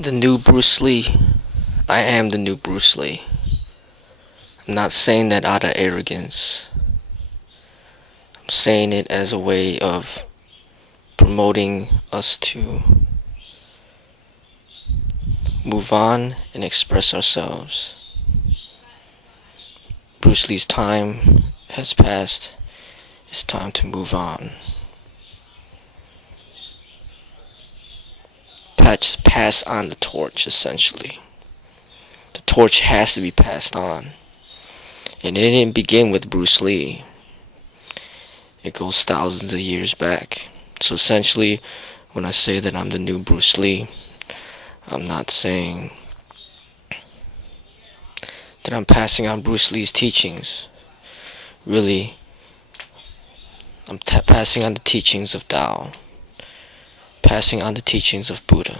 The new Bruce Lee. I am the new Bruce Lee. I'm not saying that out of arrogance. I'm saying it as a way of promoting us to move on and express ourselves. Bruce Lee's time has passed. It's time to move on. Pass on the torch, essentially. The torch has to be passed on. And it didn't begin with Bruce Lee. It goes thousands of years back. So essentially, when I say that I'm the new Bruce Lee, I'm not saying that I'm passing on Bruce Lee's teachings. Really, I'm passing on the teachings of Tao. Passing on the teachings of Buddha.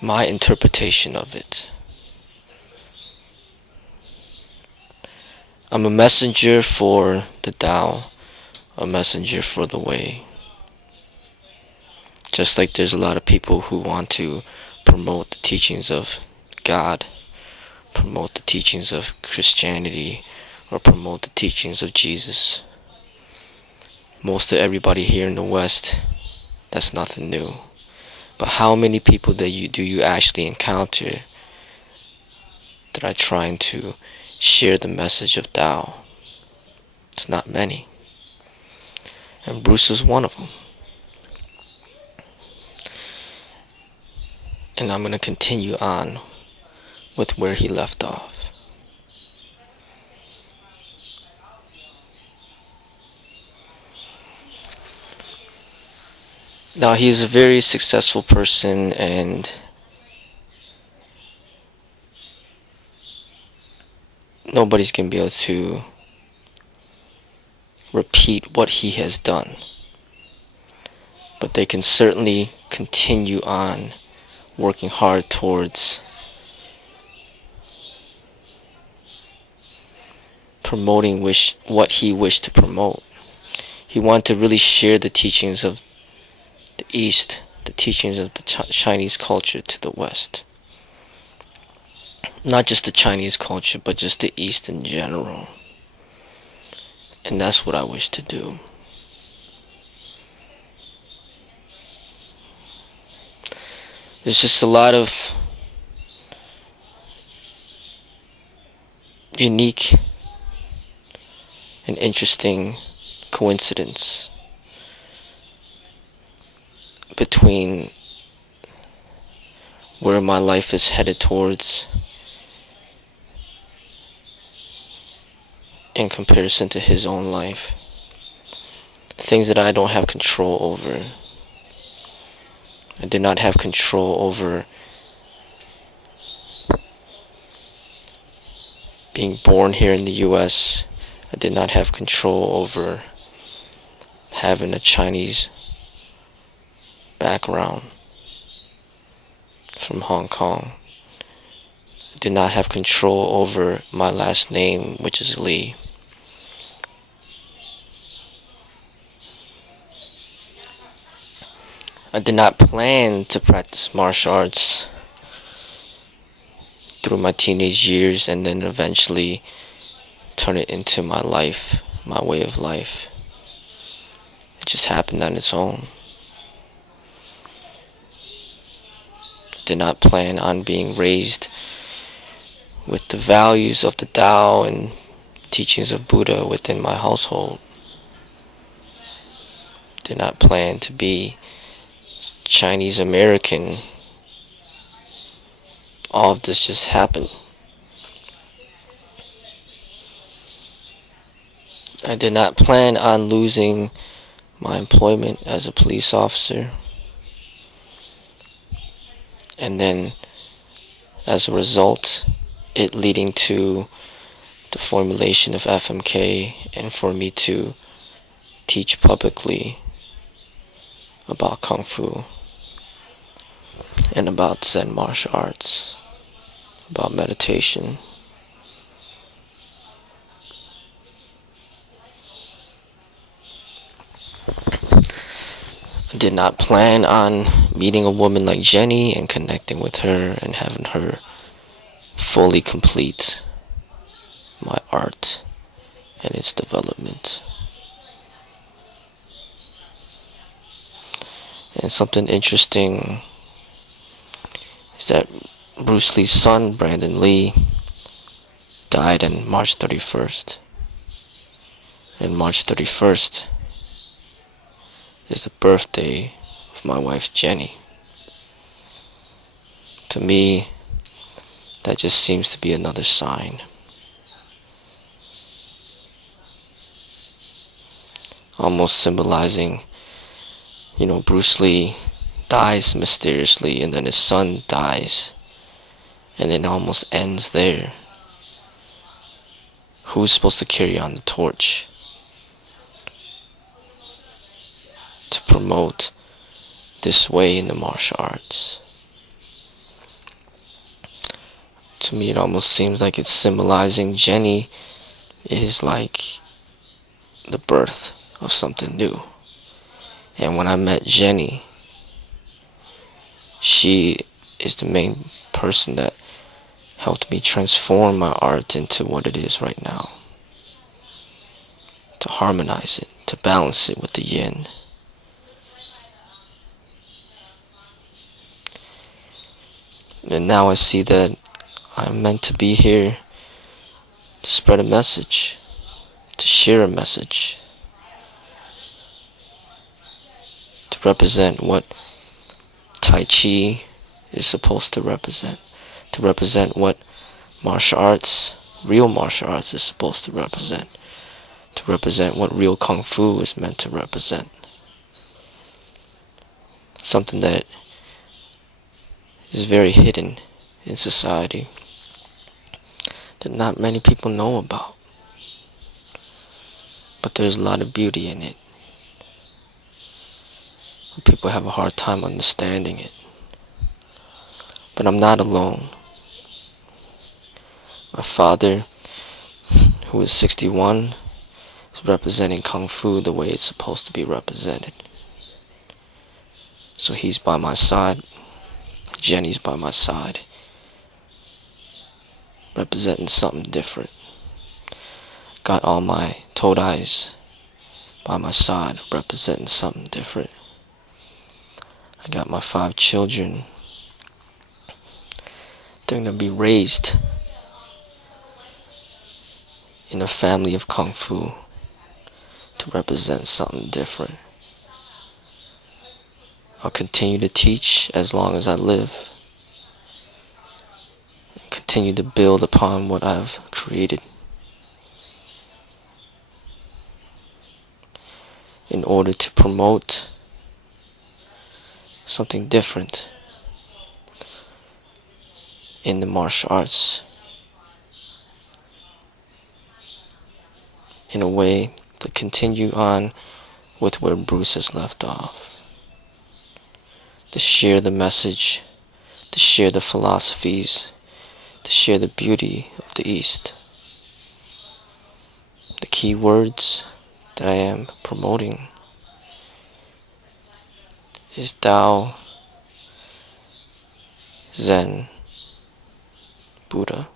My interpretation of it. I'm a messenger for the Tao, a messenger for the way. Just like there's a lot of people who want to promote the teachings of God, promote the teachings of Christianity, or promote the teachings of Jesus. Most of everybody here in the West, that's nothing new. But how many people do you actually encounter that are trying to share the message of Tao? It's not many. And Bruce is one of them. And I'm going to continue on with where he left off. Now, he's a very successful person, and nobody's going to be able to repeat what he has done. But they can certainly continue on working hard towards promoting what he wished to promote. He wanted to really share the teachings of the East, the teachings of the Chinese culture to the West. Not just the Chinese culture, but just the East in general. And that's what I wish to do. There's just a lot of unique and interesting coincidence between where my life is headed towards in comparison to his own life. Things that I don't have control over. I did not have control over being born here in the US. I did not have control over having a Chinese background from Hong Kong. I did not have control over my last name, which is Lee. I did not plan to practice martial arts through my teenage years and then eventually turn it into my life, my way of life. It just happened on its own. Did not plan on being raised with the values of the Tao and teachings of Buddha within my household. Did not plan to be Chinese American. All of this just happened. I did not plan on losing my employment as a police officer. And then, as a result, it leading to the formulation of FMK and for me to teach publicly about Kung Fu and about Zen martial arts, about meditation. did not plan on meeting a woman like Jenny and connecting with her and having her fully complete my art and its development. And something interesting is that Bruce Lee's son, Brandon Lee, died on March 31st. And March 31st is the birthday of my wife, Jenny. To me, that just seems to be another sign. Almost symbolizing, Bruce Lee dies mysteriously and then his son dies. And it almost ends there. Who's supposed to carry on the torch to promote this way in the martial arts? To me, it almost seems like it's symbolizing Jenny is like the birth of something new. And when I met Jenny, she is the main person that helped me transform my art into what it is right now. To harmonize it, to balance it with the yin. And now I see that I'm meant to be here to spread a message, to share a message, to represent what Tai Chi is supposed to represent what martial arts, real martial arts is supposed to represent what real Kung Fu is meant to represent. Something that is very hidden in society, that not many people know about. But there's a lot of beauty in it. People have a hard time understanding it. But I'm not alone. My father, who is 61, is representing Kung Fu the way it's supposed to be represented. So he's by my side. Jenny's by my side. Representing something different. Got all my Todais by my side, representing something different. I got my 5 children. They're going to be raised in a family of Kung Fu to represent something different. I'll continue to teach as long as I live. And continue to build upon what I've created. In order to promote something different in the martial arts, in a way to continue on with where Bruce has left off, to share the message, to share the philosophies, to share the beauty of the East. The key words that I am promoting is Tao, Zen, Buddha,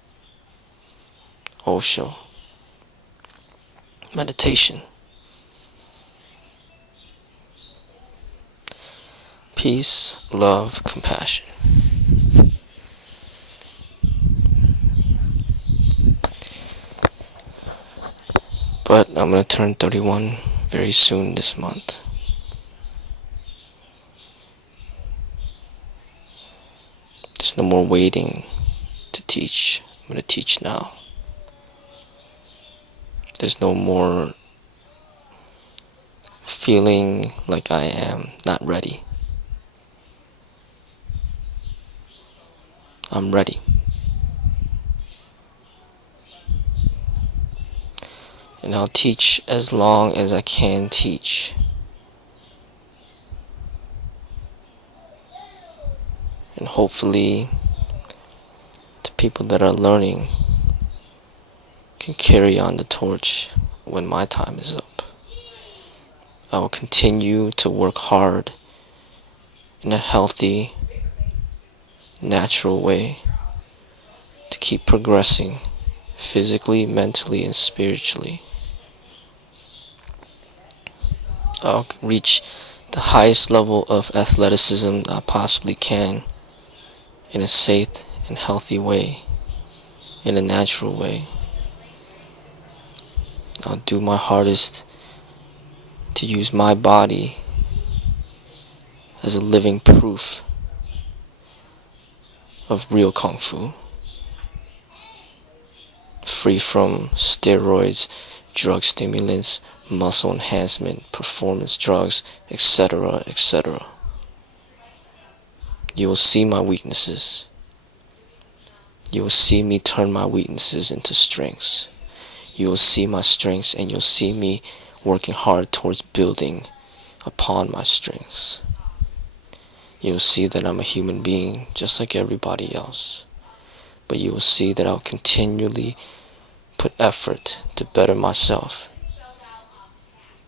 Osho, meditation, peace, love, compassion. But I'm going to turn 31 very soon this month. There's no more waiting to teach. I'm going to teach now. There's no more feeling like I am not ready. I'm ready. And I'll teach as long as I can teach. And hopefully the people that are learning can carry on the torch when my time is up. I will continue to work hard in a healthy, natural way to keep progressing physically, mentally, and spiritually. I'll reach the highest level of athleticism I possibly can in a safe and healthy way, in a natural way. I'll do my hardest to use my body as a living proof of real Kung Fu, free from steroids, drug stimulants, muscle enhancement, performance drugs, etc., etc. You will see my weaknesses. You will see me turn my weaknesses into strengths. You will see my strengths, and you'll see me working hard towards building upon my strengths. You will see that I'm a human being just like everybody else. But you will see that I'll continually put effort to better myself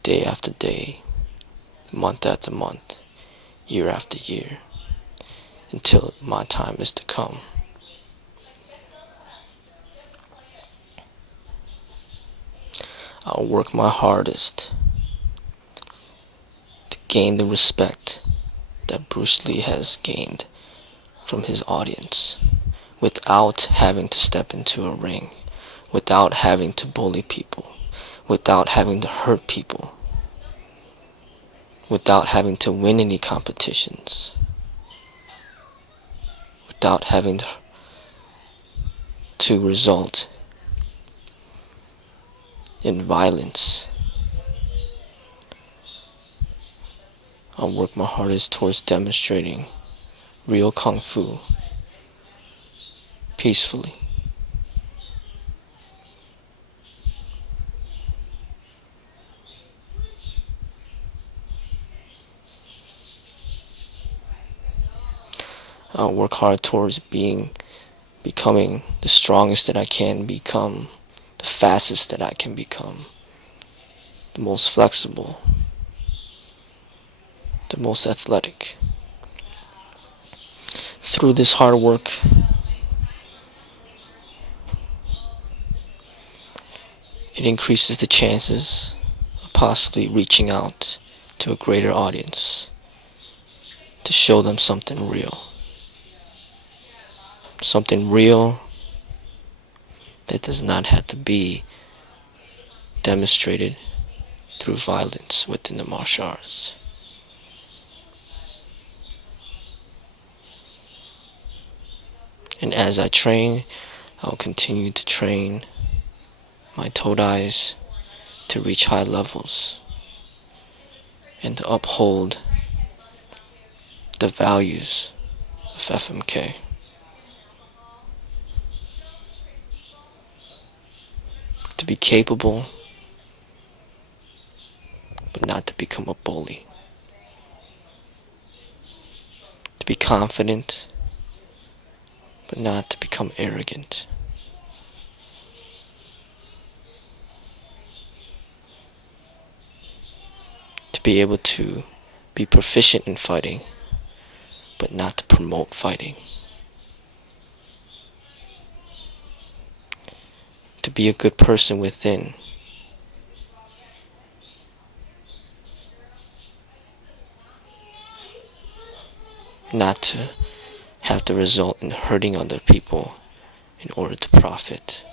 day after day, month after month, year after year, until my time is to come. I'll work my hardest to gain the respect that Bruce Lee has gained from his audience without having to step into a ring, without having to bully people, without having to hurt people, without having to win any competitions, without having to result in violence. I'll work my hardest towards demonstrating real Kung Fu peacefully. I'll work hard towards becoming the strongest that I can become, the fastest that I can become, the most flexible, the most athletic. Through this hard work, it increases the chances of possibly reaching out to a greater audience to show them something real. Something real that does not have to be demonstrated through violence within the martial arts. And as I train, I'll continue to train my todais to reach high levels and to uphold the values of FMK. To be capable, but not to become a bully. To be confident, but not to become arrogant. To be able to be proficient in fighting, but not to promote fighting. To be a good person within, not to have the result in hurting other people in order to profit.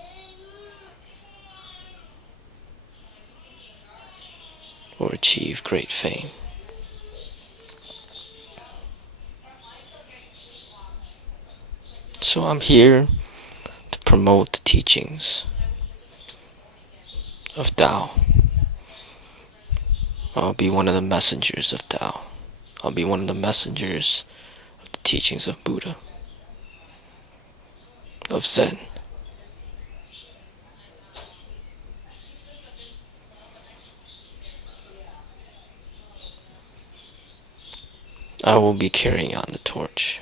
Or achieve great fame. So I'm here to promote the teachings of Tao. I'll be one of the messengers of Tao. I'll be one of the messengers of the teachings of Buddha, of Zen. I will be carrying on the torch.